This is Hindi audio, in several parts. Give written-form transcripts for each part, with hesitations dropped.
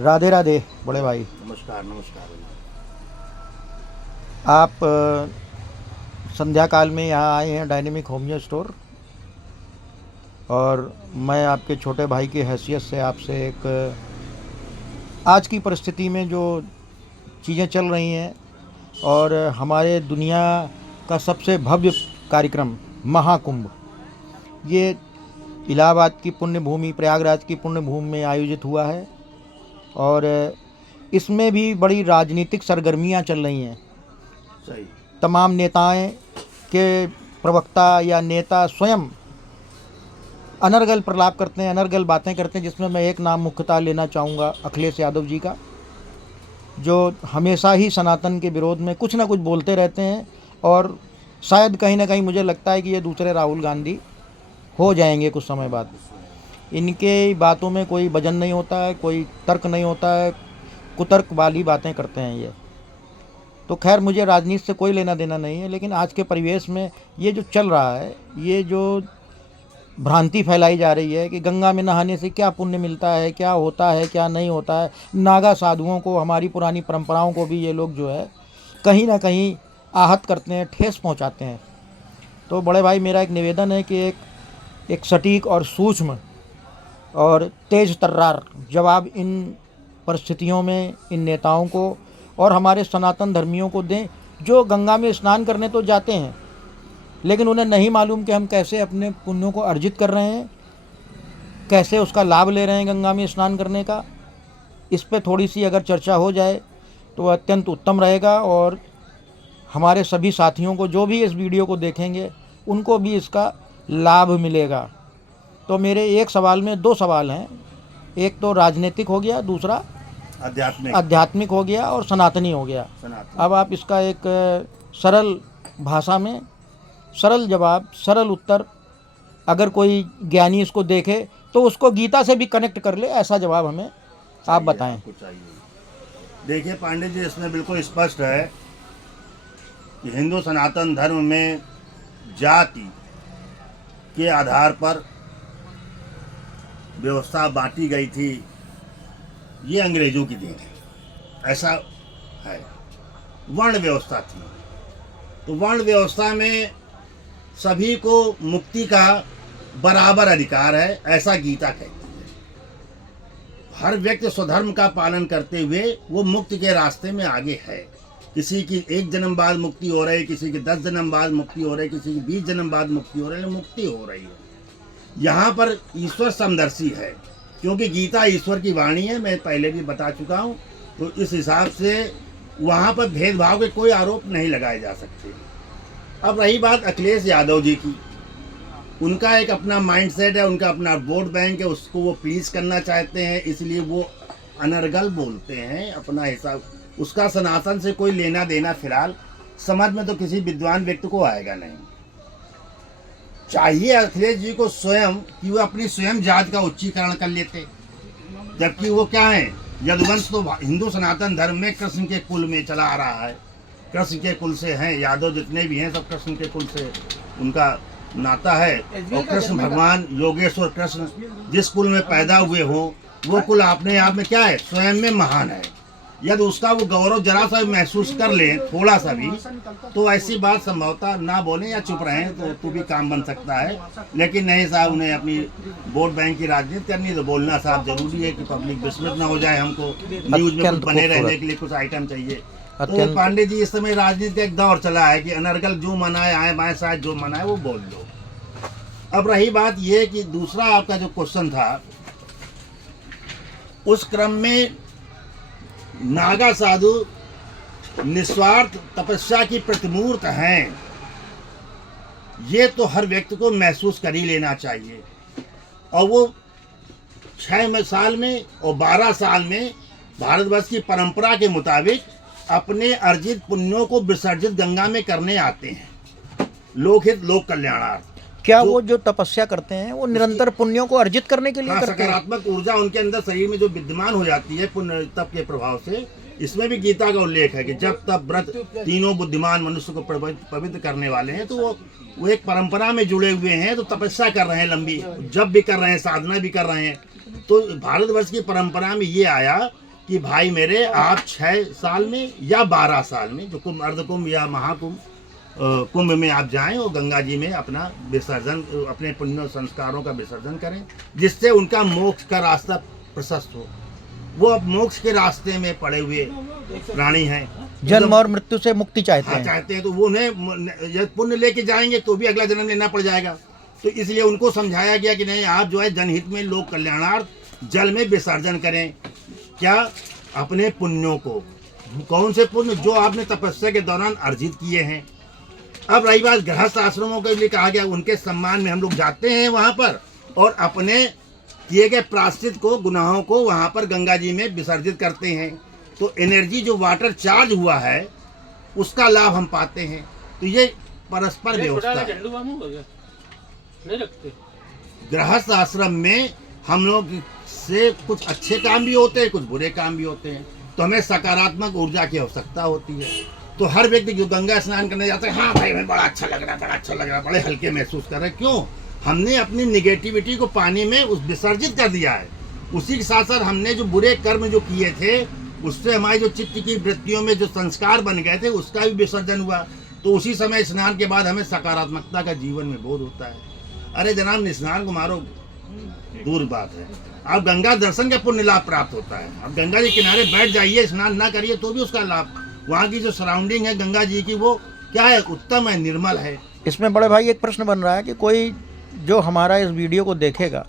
राधे राधे बड़े भाई। नमस्कार नमस्कार। आप संध्या काल में यहाँ आए हैं डायनेमिक होमियो स्टोर, और मैं आपके छोटे भाई की हैसियत से आपसे एक आज की परिस्थिति में जो चीज़ें चल रही हैं और हमारे दुनिया का सबसे भव्य कार्यक्रम महाकुंभ, ये इलाहाबाद की पुण्य भूमि, प्रयागराज की पुण्य भूमि में आयोजित हुआ है। और इसमें भी बड़ी राजनीतिक सरगर्मियां चल रही हैं। सही। तमाम नेताएं के प्रवक्ता या नेता स्वयं अनर्गल प्रलाप करते हैं, अनर्गल बातें करते हैं, जिसमें मैं एक नाम मुख्यतः लेना चाहूँगा, अखिलेश यादव जी का, जो हमेशा ही सनातन के विरोध में कुछ ना कुछ बोलते रहते हैं। और शायद कहीं ना कहीं मुझे लगता है कि ये दूसरे राहुल गांधी हो जाएंगे कुछ समय बाद। इनके बातों में कोई वजन नहीं होता है, कोई तर्क नहीं होता है, कुतर्क वाली बातें करते हैं ये। तो खैर, मुझे राजनीति से कोई लेना देना नहीं है, लेकिन आज के परिवेश में ये जो चल रहा है, ये जो भ्रांति फैलाई जा रही है कि गंगा में नहाने से क्या पुण्य मिलता है, क्या होता है, क्या नहीं होता है। नागा साधुओं को, हमारी पुरानी परंपराओं को भी ये लोग जो है कहीं ना आहत करते हैं, ठेस पहुंचाते हैं। तो बड़े भाई, मेरा एक निवेदन है कि एक सटीक और सूक्ष्म और तेज तर्रार जवाब इन परिस्थितियों में इन नेताओं को और हमारे सनातन धर्मियों को दें, जो गंगा में स्नान करने तो जाते हैं, लेकिन उन्हें नहीं मालूम कि हम कैसे अपने पुण्यों को अर्जित कर रहे हैं, कैसे उसका लाभ ले रहे हैं गंगा में स्नान करने का। इस पे थोड़ी सी अगर चर्चा हो जाए तो अत्यंत उत्तम रहेगा, और हमारे सभी साथियों को, जो भी इस वीडियो को देखेंगे, उनको भी इसका लाभ मिलेगा। तो मेरे एक सवाल में दो सवाल हैं, एक तो राजनीतिक हो गया, दूसरा आध्यात्मिक हो गया, और सनातनी हो गया। अब आप इसका एक सरल भाषा में सरल जवाब, सरल उत्तर, अगर कोई ज्ञानी इसको देखे तो उसको गीता से भी कनेक्ट कर ले, ऐसा जवाब हमें आप बताएं। देखिए पांडे जी, इसमें बिल्कुल स्पष्ट है कि हिंदू सनातन धर्म में जाति के आधार पर व्यवस्था बांटी गई थी, ये अंग्रेजों की देन है, ऐसा है। वर्ण व्यवस्था थी, तो वर्ण व्यवस्था में सभी को मुक्ति का बराबर अधिकार है, ऐसा गीता कहती है। हर व्यक्ति स्वधर्म का पालन करते हुए वो मुक्ति के रास्ते में आगे है। किसी की 1 जन्म बाद मुक्ति हो रही है, किसी की 10 जन्म बाद मुक्ति हो रही है, किसी की 20 जन्म बाद मुक्ति हो रही है, मुक्ति हो रही है। यहाँ पर ईश्वर समदर्शी है, क्योंकि गीता ईश्वर की वाणी है, मैं पहले भी बता चुका हूँ। तो इस हिसाब से वहाँ पर भेदभाव के कोई आरोप नहीं लगाए जा सकते। अब रही बात अखिलेश यादव जी की, उनका एक अपना माइंडसेट है, उनका अपना वोट बैंक है, उसको वो प्लीज़ करना चाहते हैं, इसलिए वो अनर्गल बोलते हैं अपना हिसाब। उसका सनातन से कोई लेना देना फिलहाल समझ में तो किसी विद्वान व्यक्ति को आएगा नहीं। चाहिए अखिलेश जी को स्वयं कि वो अपनी स्वयं जात का उच्चीकरण कर लेते, जबकि वो क्या है, यदुवंश तो हिंदू सनातन धर्म में कृष्ण के कुल में चला आ रहा है, कृष्ण के कुल से हैं। यादव जितने भी हैं सब कृष्ण के कुल से उनका नाता है। और कृष्ण भगवान योगेश्वर कृष्ण जिस कुल में पैदा हुए हो, वो कुल अपने आप में क्या है, स्वयं में महान है। यदि उसका वो गौरव जरा सा भी महसूस कर ले, थोड़ा सा भी, तो ऐसी बात संभवतः ना बोले या चुप रहें तो भी काम बन सकता है। लेकिन नहीं साहब, उन्हें अपनी वोट बैंक की राजनीति करनी, तो बोलना साहब जरूरी है कि पब्लिक विस्मित ना हो जाए। हमको न्यूज में कुछ बने रहने के लिए कुछ आइटम चाहिए। तो पांडे जी, इस समय राजनीति का एक दौर चला है कि अनर्गल जो मनाए, आए बाएं शायद जो मनाए वो बोल दो। अब रही बात ये कि दूसरा आपका जो क्वेश्चन था, उस क्रम में नागा साधु निस्वार्थ तपस्या की प्रतिमूर्त हैं, ये तो हर व्यक्ति को महसूस कर ही लेना चाहिए। और वो 6 साल में और 12 साल में भारतवर्ष की परंपरा के मुताबिक अपने अर्जित पुण्यों को विसर्जित गंगा में करने आते हैं, लोकहित लोक कल्याणार्थ। क्या वो जो तपस्या करते हैं वो निरंतर पुण्यों को अर्जित करने के लिए करते हैं? सकारात्मक ऊर्जा उनके अंदर शरीर में जो विद्यमान हो जाती है पुण्य तप के प्रभाव से। इसमें भी गीता का उल्लेख है कि जब तब व्रत तीनों बुद्धिमान मनुष्य को पवित्र करने वाले हैं। तो वो एक परंपरा में जुड़े हुए हैं, तो तपस्या कर रहे हैं, लंबी जब भी कर रहे हैं, साधना भी कर रहे हैं। तो भारतवर्ष की परंपरा में ये आया कि भाई मेरे आप 6 साल में या 12 साल में जो कुंभ, अर्ध कुंभ या महाकुंभ, कुंभ में आप जाएं और गंगा जी में अपना विसर्जन, अपने पुण्य संस्कारों का विसर्जन करें, जिससे उनका मोक्ष का रास्ता प्रशस्त हो। वो अब मोक्ष के रास्ते में पड़े हुए प्राणी हैं, जन्म और मृत्यु से मुक्ति चाहते हैं। चाहते हैं, तो वो उन्हें यदि पुण्य लेके जाएंगे तो भी अगला जन्म लेना पड़ जाएगा। तो इसलिए उनको समझाया गया कि नहीं, आप जो है जनहित में लोक कल्याणार्थ जल में विसर्जन करें। क्या? अपने पुण्यों को। कौन से पुण्य? जो आपने तपस्या के दौरान अर्जित किए हैं। अब रही बात गृहस्थ आश्रमों के लिए कहा गया, उनके सम्मान में हम लोग जाते हैं वहाँ पर और अपने किए गए प्रायश्चित को, गुनाहों को वहाँ पर गंगा जी में विसर्जित करते हैं। तो एनर्जी जो वाटर चार्ज हुआ है उसका लाभ हम पाते हैं। तो ये परस्पर व्यवस्था है। गृहस्थ आश्रम में हम लोग से कुछ अच्छे काम भी होते हैं, कुछ बुरे काम भी होते हैं। तो हमें सकारात्मक ऊर्जा की आवश्यकता होती है। तो हर व्यक्ति जो गंगा स्नान करने जाता है, हाँ भाई हमें बड़ा अच्छा लग रहा है, बड़ा अच्छा लग रहा है, बड़े हल्के महसूस कर रहे हैं। क्यों? हमने अपनी निगेटिविटी को पानी में उस विसर्जित कर दिया है। उसी के साथ साथ हमने जो बुरे कर्म जो किए थे उससे हमारे जो चित्त की वृत्तियों में जो संस्कार बन गए थे उसका भी विसर्जन हुआ। तो उसी समय स्नान के बाद हमें सकारात्मकता का जीवन में बोध होता है। अरे जनाब, स्नान को मारो दूर बात है, आप गंगा दर्शन का पुण्य लाभ प्राप्त होता है। आप गंगा जी किनारे बैठ जाइए, स्नान ना करिए तो भी उसका लाभ। वहाँ की जो सराउंडिंग है गंगा जी की, वो क्या है, उत्तम है, निर्मल है। इसमें बड़े भाई एक प्रश्न बन रहा है कि कोई जो हमारा इस वीडियो को देखेगा,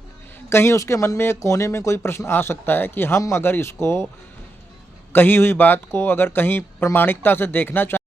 कहीं उसके मन में एक कोने में कोई प्रश्न आ सकता है कि हम अगर इसको, कही हुई बात को अगर कहीं प्रमाणिकता से देखना चाहें